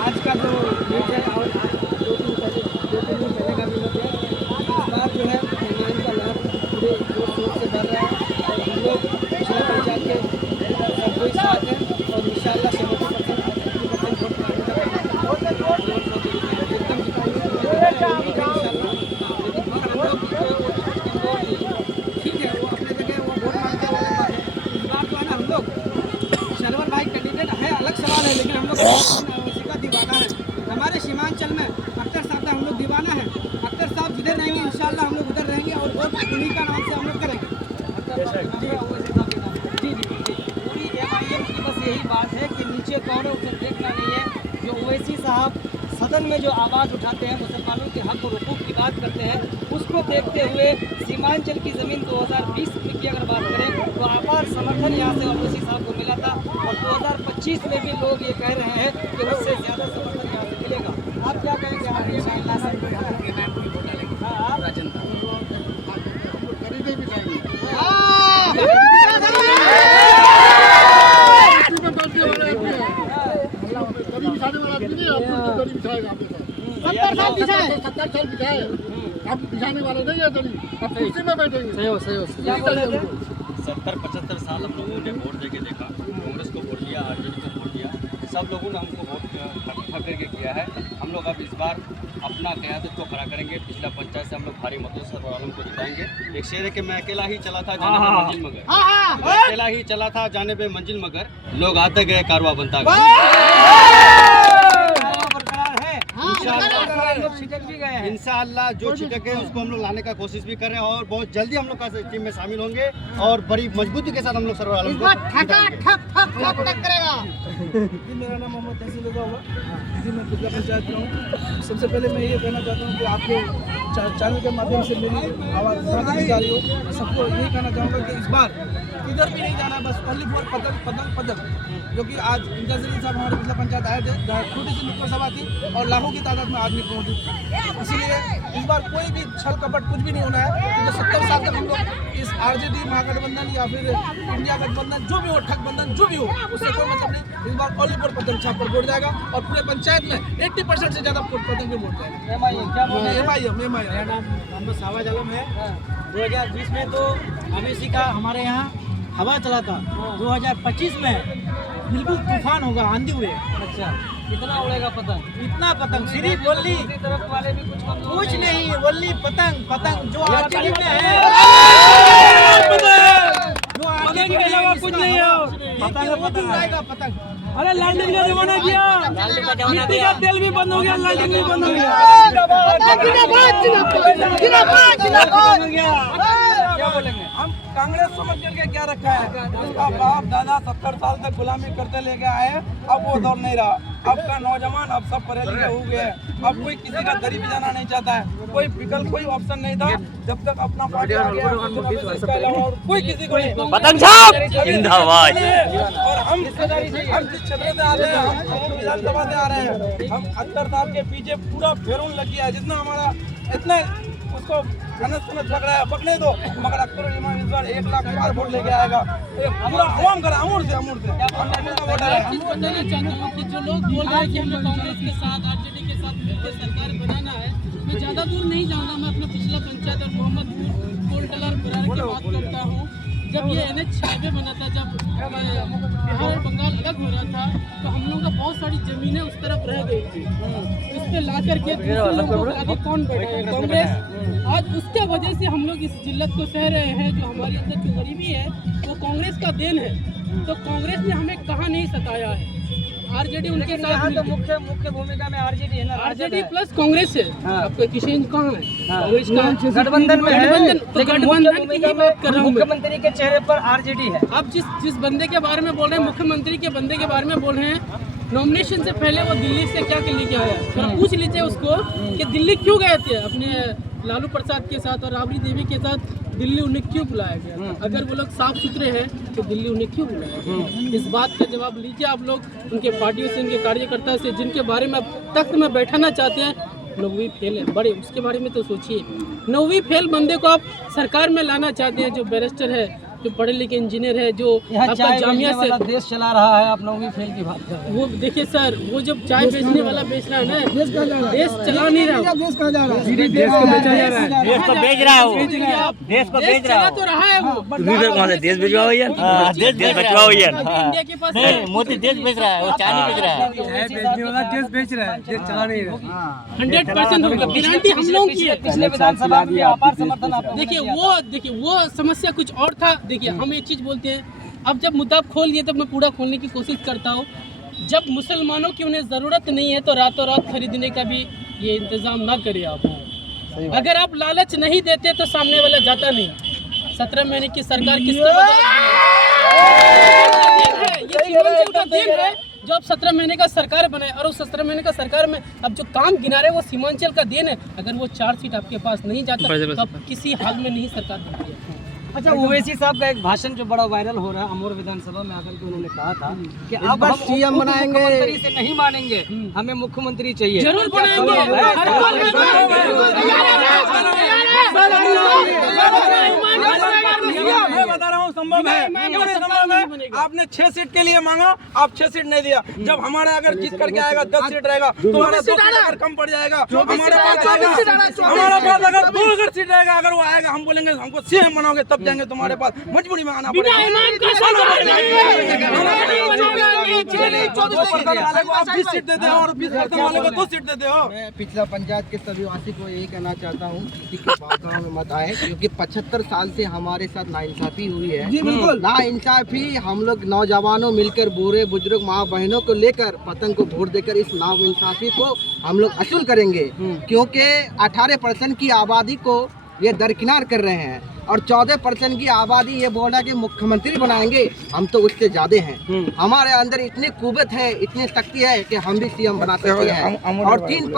आज का जो न्यूज़ है और 2-3 दिन पहले का न्यूज़ है, इस बार जो है मेहमान का लहर पूरे जोर शोर से बढ़ रहा है और हम लोग जिला पंचायत के सब कोई साथ हैं और इंशाअल्लाह 70% 80% वोट पाने का एकदम ठीक है। वो अपने जगह वो वोट मांगते हैं, इस बार जो है ना हम लोग शरवर भाई कैंडिडेट है, अलग सवाल है, लेकिन हम लोग ओवैसी का दीवाना है। हमारे सीमांचल में अख्तर साहब का हम लोग दीवाना है। अख्तर साहब जिधर रहेंगे इंशाल्लाह हम लोग उधर रहेंगे और वोट उन्हीं का नाम से हम लोग करेंगे। जी जी जी, पूरी MIM की बस यही बात है कि नीचे कौन है उसे देखना नहीं है। जो ओवैसी साहब सदन में जो आवाज़ उठाते हैं, मुसलमानों के हक और हुकूक की बात करते हैं, उसको देखते हुए सीमांचल की ज़मीन 2020 में की अगर बात करें तो आपार समर्थन यहाँ से ओवैसी साहब को मिला था और 2025 में भी लोग ये कह रहे हैं कि उससे ज़्यादा समर्थन यहाँ से मिलेगा। आप क्या कहेंगे? आप इंशाअल्लाह अब बिछाने वाले नहीं है दड़ी, अब कुर्सी में बैठेंगे। क्या बोल रहे थे? 70-75 साल हम लोगों ने वोट देके देखा, कांग्रेस को वोट दिया, आरजेडी को वोट दिया, सब लोगों ने हमको वोट इकट्ठा करके किया है। हम लोग अब इस बार अपना क़यादत को खड़ा करेंगे। पिछला पंचायत से हम लोग भारी मतों से सरवर आलम को जिताएंगे। एक शेर है कि मैं अकेला ही चला था जाने पे मंजिल मगर, मैं अकेला ही चला था जाने पे मंजिल मगर, लोग आते गए कारवा बनता गया। इंशाअल्लाह जो छिटक है उसको हम लोग लाने का कोशिश भी कर रहे हैं और बहुत जल्दी हम लोग का टीम में शामिल होंगे और बड़ी मजबूती के साथ हम लोग सरवर आलम को करेगा। मेरा नाम मोहम्मद तहसील हुआ जी, मैं पिछला पंचायत में हूँ। सबसे पहले मैं ये कहना चाहता हूँ कि आपके चैनल के माध्यम से मेरी आवाज़ दी जा रही हो। सबको यही कहना चाहूँगा कि इस बार किधर भी नहीं जाना, बस ओनली फॉर पदक, जो कि आज इम्तियाज़ अली साहब हमारे पिछला पंचायत आए थे, जहाँ छोटी सी नुक्कड़ सभा थी और लाखों की तादाद में आदमी मौजूद थे। इसीलिए इस बार कोई भी छल कपट कुछ भी नहीं होना है, क्योंकि 70 साल तक हम लोग इस RJD महागठबंधन या फिर इंडिया गठबंधन जो भी हो, ठगबंधन जो भी हो, उससे कोई मतलब नहीं। इस बार ओनली फॉर पतंग छाप पर वोट जाएगा और पूरे पंचायत में 80% से ज़्यादा पतंग में वोट जाएगा। MIM मेरा नाम मोहम्मद सावाज आलम है। 2020 में तो ओवैसी का हमारे यहाँ हवा चला था, 2025 में बिल्कुल तूफान होगा, आंधी हुए। अच्छा, कितना उड़ेगा पतंग? इतना पतंग सिर्फ वल्ली तरफ वाले भी कुछ नहीं, वल्ली पतंग जो RJD में है, जो RJD के अलावा कुछ नहीं है। पतंग आएगा पतंग। अरे लालटेन का जमाना किया, मिट्टी का तेल भी बंद हो गया, लालटेन भी बंद हो गया। क्या बोलेंगे? हम कांग्रेस समझ करके क्या रखा है? उसका बाप दादा 70 साल तक गुलामी करते लेके आए, अब वो दौर नहीं रहा। अब का नौजवान अब सब पढ़े लिखे हो गए, अब कोई किसी का दरी बिजाना नहीं चाहता है। कोई विकल्प, कोई ऑप्शन नहीं था जब तक अपना पार्टी आ गया, इसके अलावा और कोई किसी को नहीं। पतंग छाप जिंदाबाद। और हम जिस क्षेत्र से आ रहे हैं, हम विधानसभा से आ रहे हैं, हम अख्तर साहब के पीछे पूरा फेरून लग गया है। जितना हमारा इतना उसको गनस लग रहा है, पकड़े दो, मगर अख्तर इमाम इस बार 1 लाख पार वोट लेके आएगा। पूरा अवाम करा अमूर से हम वोटर है। बताना चाहता हूँ कि जो लोग बोल रहे हैं कि हमें कांग्रेस के साथ RJD के साथ मिलकर सरकार बनाना है, मैं ज़्यादा दूर नहीं जाऊँगा। मैं अपना पिछला पंचायत और मोहम्मदपुर कोलटला की बात करता हूँ। जब ये NH-96 बना था, जब बिहार और बंगाल अलग हो रहा था, तो हम लोगों का बहुत सारी ज़मीनें उस तरफ रह गई थी। उस पर ला करके दूसरे लोगों को आगे कौन बैठे? कांग्रेस। आज उसके वजह से हम लोग इस जिल्लत को सह रहे हैं। जो हमारे अंदर जो गरीबी है वो कांग्रेस का देन है। तो कांग्रेस ने हमें कहाँ नहीं सताया है। RJD उनके साथ तो मुख्य भूमिका में RJD है ना, RJD प्लस कांग्रेस है। आपका किशन कहाँ है? कांग्रेस का गठबंधन में है, तो गठबंधन की ही बात कर रहा हूँ। मुख्यमंत्री के चेहरे पर RJD है। आप जिस बंदे के बारे में बोल रहे हैं, मुख्यमंत्री के बंदे के बारे में बोल रहे हैं, नॉमिनेशन से पहले वो दिल्ली से क्या लेके आया? थोड़ा पूछ लीजिए उसको कि दिल्ली क्यों गए थे अपने लालू प्रसाद के साथ और राबड़ी देवी के साथ। दिल्ली उन्हें क्यों बुलाया गया? अगर वो लोग साफ सुथरे हैं तो दिल्ली उन्हें क्यों बुलाया गया? इस बात का जवाब लीजिए आप लोग, उनके पार्टियों से, उनके कार्यकर्ता से, जिनके बारे में आप तख्त में बैठाना चाहते हैं। 9वीं फेल है बड़े, उसके बारे में तो सोचिए। 9वीं फेल बंदे को आप सरकार में लाना चाहते हैं, जो बैरिस्टर है, जो पढ़े लिखे इंजीनियर है, जो यहाँ आपका चाय जामिया बेचने से वाला देश चला रहा है, आप नौवीं फेल की बात कर रहे हैं। वो देखिए सर, वो जब चाय बेचने वाला बेच रहा है ना, देश चला नहीं रहा, देश कहाँ जा रहा है? देश को बेचा जा रहा है। देश को बेच रहा है वो, देश को बेच रहा है, तो रहा है वो। देश भिजवाओ यार, देश भिजवाओ यार। इंडिया के पास मोदी देश बेच रहा है, वो चाय नहीं बेच रहा है। चाय बेचने वाला देश बेच रहा है, देश चला नहीं रहा। 100% होगा, गारंटी हम लोगों की है। पिछले विधानसभा में अपार समर्थन आपको देखिए वो समस्या कुछ और था। देखिए हम एक चीज़ बोलते हैं, अब जब मुद्दा खोल दिए तब मैं पूरा खोलने की कोशिश करता हूँ। जब मुसलमानों की उन्हें ज़रूरत नहीं है तो रातों रात खरीदने का भी ये इंतज़ाम ना करिए आप। अगर आप लालच नहीं देते तो सामने वाला जाता नहीं। 17 महीने की सरकार किसके ये सीमांचल का देन है जो अब 17 महीने का सरकार बनाए, और उस 17 महीने का सरकार में अब जो काम गिना रहे वो सीमांचल का देन है। अगर वो 4 सीट आपके पास नहीं जाता तो अब किसी हाल में नहीं सरकार बनती है। अच्छा, ओवैसी साहब का एक भाषण जो बड़ा वायरल हो रहा है, अमोर विधानसभा में आकर के उन्होंने कहा था कि अब हम सीएम बनाएंगे, मुख्यमंत्री से नहीं मानेंगे, हमें मुख्यमंत्री चाहिए। जरूर बनाएंगे। मैं बता रहा हूँ संभव है, संभव है। आपने 6 सीट के लिए मांगा, आप 6 सीट नहीं दिया। जब हमारा अगर जीत करके आएगा 10 सीट रहेगा तो हमारा 2 सीट अगर कम पड़ जाएगा, हमारे पास अगर 2 अगर सीट रहेगा, अगर वो आएगा हम बोलेंगे हमको सीएम बनाओगे, तब जाएंगे तुम्हारे पास, मजबूरी में आना पड़ेगा। आप 20 सीट देते हो और 20% वाले को 2 सीट देते हो। मैं पिछला पंचायत के सभी वासी को यही कहना चाहता हूँ, किसी की बातों में मत आए, क्योंकि 75 साल से हमारे साथ नाइंसाफी हुई है। जी बिल्कुल। नाइंसाफी हम लोग नौजवानों मिलकर बूढ़े बुजुर्ग माँ बहनों को लेकर पतंग को वोट देकर इस नाइंसाफी को हम लोग असूल करेंगे, क्योंकि 18% की आबादी को ये दरकिनार कर रहे हैं और 14% की आबादी ये बोल रहा है कि मुख्यमंत्री बनाएंगे। हम तो उससे ज्यादा हैं। हमारे अंदर इतनी कुव्वत है, इतनी शक्ति है कि हम भी सीएम बना सकते हैं। और 3%